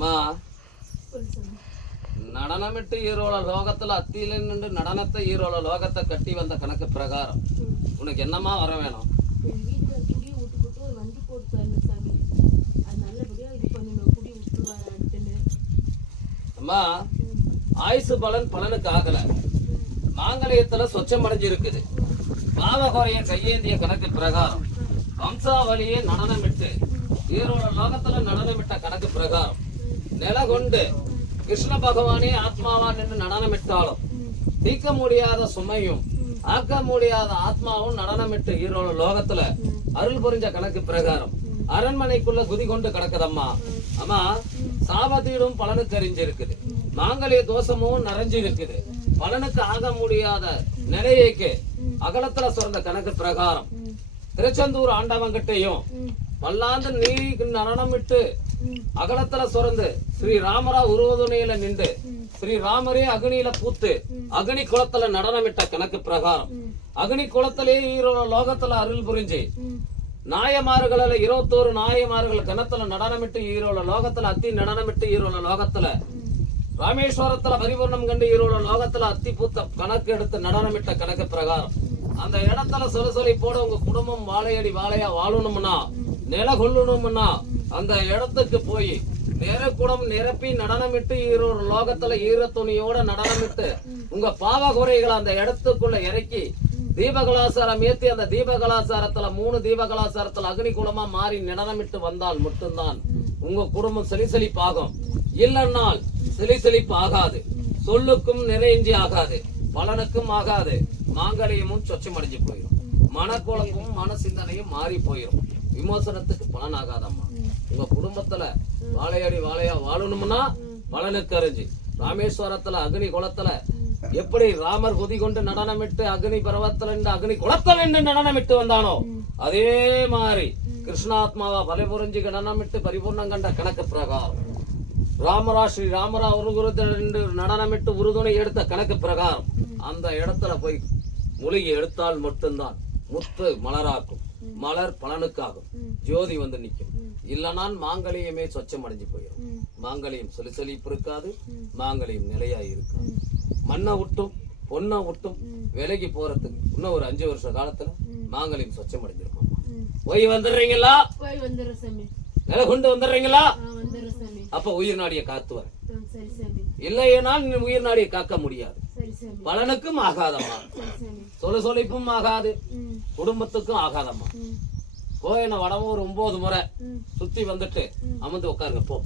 அம்மா நடனமிட்டு ஈரோள லோகத்துல அத்தியில நின்று நடனத்தை ஈரோள லோகத்தை கட்டி வந்த கணக்கு பிரகாரம் உனக்கு என்னமா வர வேணும்? அம்மா ஆயுசு பலன் பலனுக்கு ஆகல, மாங்கல்யத்துல சொச்சம் அடைஞ்சிருக்குது. பாவகோரைய கையேந்திய கணக்கு பிரகாரம் வம்சாவளியே நடனமிட்டு ஈரோட லோகத்துல நடனமிட்ட கணக்கு பிரகாரம் நில கொண்டு கிருஷ்ண பகவானே ஆத்மாவா நின்று நடனமிட்டாலும் தீர்க்க முடியாத சுமையும் ஆக்க முடியாத ஆத்மாவும் நடனமிட்டு ஈரோட லோகத்துல அருள் புரிஞ்ச கணக்கு பிரகாரம் அரண்மனைக்குள்ள குதி கொண்டு கிடக்குதம்மா. அம்மா சாபத்தீடும் பலனுக்கு அறிஞ்சிருக்குது, மாங்கல்ய தோஷமும் நிறைஞ்சிருக்குது. பலனுக்கு ஆக முடியாத நிலையைக்கு அகலத்துல சொந்த கணக்கு பிரகாரம் திருச்செந்தூர் ஆண்டவங்கிட்டையும் பல்லாண்டு நீ நடனமிட்டு அகலத்துல சொரந்து ஸ்ரீ ராமரா உருவதுணையில நின்று ஸ்ரீ ராமரே அக்னியில பூத்து அக்னி குளத்துல நடனமிட்ட கணக்கு பிரகாரம் அக்னி குளத்திலே ஈரோட லோகத்துல அருள் புரிஞ்சு நாயமார்கள் 21 நாயமார்கள் கணத்துல நடனமிட்டு ஈரோட லோகத்துல அத்தி நடனமிட்டு ஈரோட லோகத்துல ராமேஸ்வரத்துல பரிபூர்ணம் கண்டு ஈரோட லோகத்துல அத்தி பூத்த கணக்கு எடுத்து நடனமிட்ட கணக்கு பிரகாரம் அந்த இடத்துல சொலசொலி போட உங்க குடும்பம் வாழையடி வாழையா வாழணும்னா நில கொள்ளணும்னா அந்த இடத்துக்கு போய் நேரக்கூடம் நிரப்பி நடனமிட்டு ஈரோட லோகத்துல ஈர துணியோட நடனமிட்டு உங்க பாவ குறைகளை அந்த இடத்துக்குள்ள இறக்கி தீபகலாசாரம் ஏத்தி அந்த தீபகலாசாரத்துல 3 தீபகலாசாரத்துல அக்னி குலமா மாறி நடனமிட்டு வந்தால் மட்டும்தான் உங்க குடும்பம் செலிசெலிப்பாகும். இல்லைன்னால் செலிசெலிப்பு ஆகாது, சொல்லுக்கும் நிறைஞ்சி ஆகாது, பலனுக்கும் ஆகாது, மாங்கல்யமும் சொச்சமடைஞ்சு போயிடும், மனக்குழப்பும் மன சிந்தனையும் மாறி போயிடும், விமோசனத்துக்கு பலன் ஆகாதம்மா. உங்க குடும்பத்துல வாழையடி வாழையா வாழணும்னா பலனுக்கு அறிஞ்சு ராமேஸ்வரத்துல அக்னி குளத்துல எப்படி ராமர் குதி கொண்டு நடனமிட்டு அக்னி பர்வத்துல அக்னி குளத்துல நடனமிட்டு வந்தானோ அதே மாதிரி கிருஷ்ணாத்மாவா பலபுரிஞ்சு நடனமிட்டு பரிபூர்ணம் கண்ட கணக்கு பிரகாரம் ராமரா ஸ்ரீ ராமரா உருகுரு நடனமிட்டு உறுதுணை எடுத்த கணக்கு பிரகாரம் அந்த இடத்துல போய் மூலிகை எடுத்தால் மட்டும்தான் முத்து மலராக்கும், மலர் பலனுக்காகும், ஜோதி வந்து நிற்கும். இல்லனால் மாங்கல்யமே சொச்சம் அடைஞ்சு போயிடும், மாங்கல்யம் செலிசெலிப்பு இருக்காது, மாங்கல்யம் நிலையா இருக்காது. மண்ணை விட்டும் பொண்ணை விட்டும் விலகி போறதுக்கு இன்னும் ஒரு 5 வருஷ காலத்துல மாங்கல்யம் சொச்சம் அடைஞ்சிருக்கும். போய் வந்துடுறீங்களா? நில கொண்டு வந்துடுறீங்களா? அப்ப உயிர் நாடிய காத்துவார். இல்லையனால் உயிர் நாடிய காக்க முடியாது, பலனுக்கும் ஆகாதம்மா, சொலிப்பும் ஆகாது, குடும்பத்துக்கும் ஆகாதம்மா. போய் என்ன வடமும் ஒரு 9 முறை சுத்தி வந்துட்டு அமர்ந்து உட்காருங்க போ.